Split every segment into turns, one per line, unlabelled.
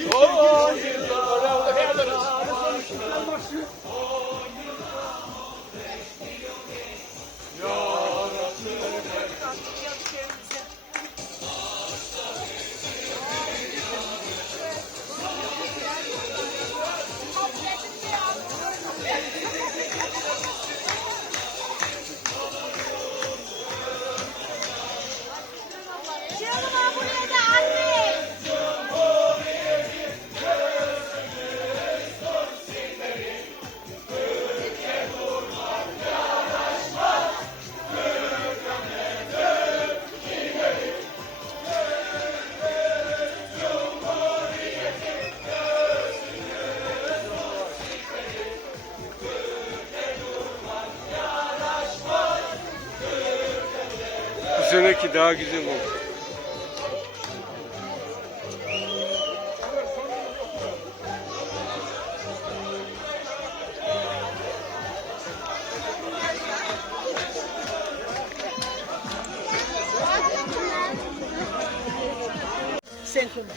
Oh! Belki daha güzel olur.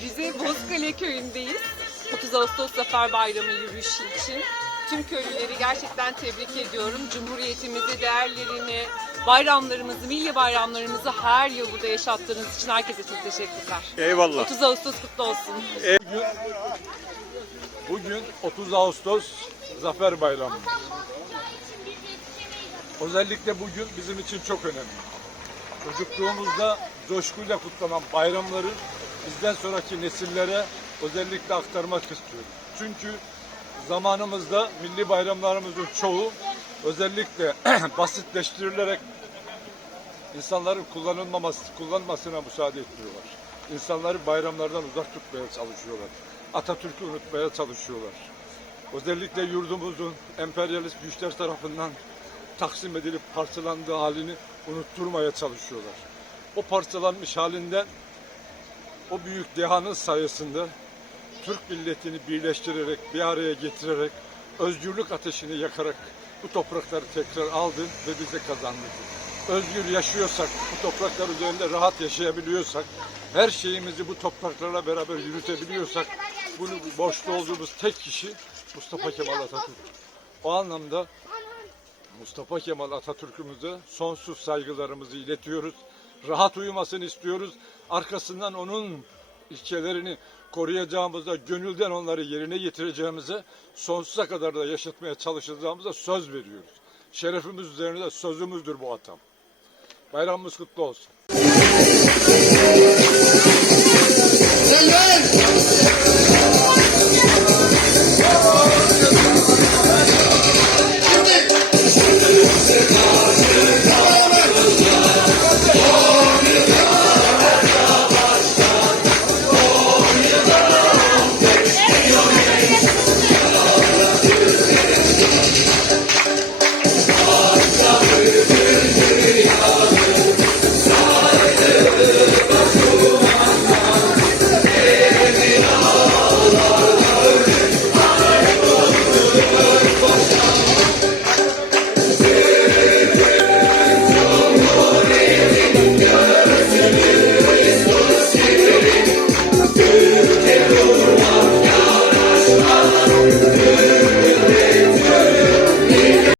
Rize Bozkale köyündeyiz. 30 Ağustos Zafer Bayramı yürüyüşü için. Tüm köylüleri gerçekten tebrik ediyorum. Cumhuriyetimizi, değerlerini, bayramlarımızı, milli bayramlarımızı her yıl burada yaşattığınız için herkese çok teşekkürler.
Eyvallah.
30 Ağustos kutlu olsun.
Bugün 30 Ağustos Zafer Bayramı. Özellikle bugün bizim için çok önemli. Çocukluğumuzda coşkuyla kutlanan bayramları bizden sonraki nesillere özellikle aktarmak istiyorum. Çünkü zamanımızda milli bayramlarımızın çoğu özellikle basitleştirilerek insanların kullanılmaması, kullanmasına müsaade etmiyorlar. İnsanları bayramlardan uzak tutmaya çalışıyorlar. Atatürk'ü unutmaya çalışıyorlar. Özellikle yurdumuzun emperyalist güçler tarafından taksim edilip parçalandığı halini unutturmaya çalışıyorlar. O parçalanmış halinden o büyük dehanın sayesinde Türk milletini birleştirerek, bir araya getirerek, özgürlük ateşini yakarak bu toprakları tekrar aldı ve bize kazandırdı. Özgür yaşıyorsak, bu topraklar üzerinde rahat yaşayabiliyorsak, her şeyimizi bu topraklarla beraber yürütebiliyorsak, bunu borçlu olduğumuz tek kişi Mustafa Kemal Atatürk. O anlamda Mustafa Kemal Atatürk'ümüze sonsuz saygılarımızı iletiyoruz. Rahat uyumasını istiyoruz. Arkasından onun ilkelerini koruyacağımıza, gönülden onları yerine getireceğimize, sonsuza kadar da yaşatmaya çalışacağımıza söz veriyoruz. Şerefimiz üzerine sözümüzdür bu atam. Bayramımız kutlu olsun.
Yeah.